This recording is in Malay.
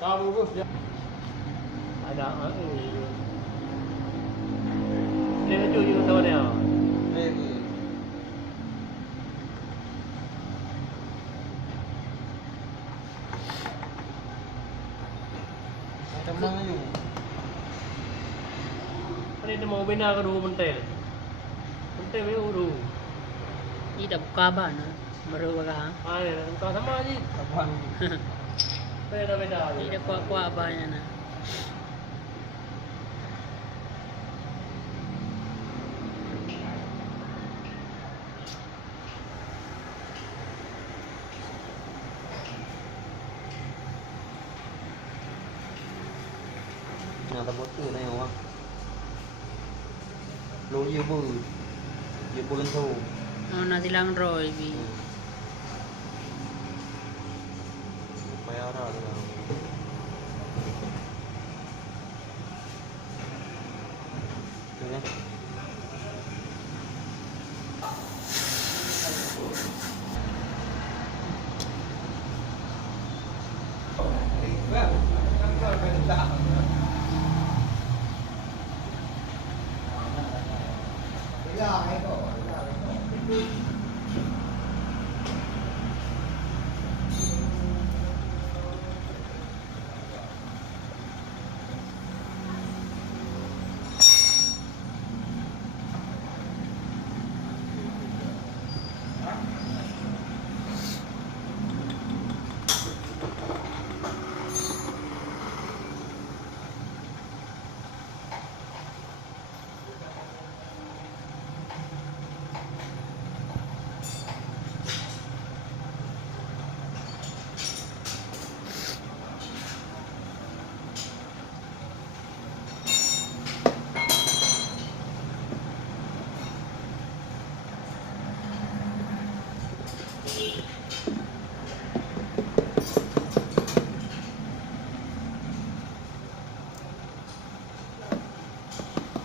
Tahu bos dia. Ada Dia lucu je tahu dia. Level. Macam mana you? Ini dia mau bina ke dua mentel. Mentel ni dulu. Ini dah buka apa nak? Baru buka. Ah, ni bukan sama aja. Kapan? Beda-beda. Ini dah kuat-kuat abahnya nak. Nhà ta bớt từ này không? Lối yêu bự lên thù. Oh, na silang rồi bi. Mày ở đó rồi. Được đấy. Vâng,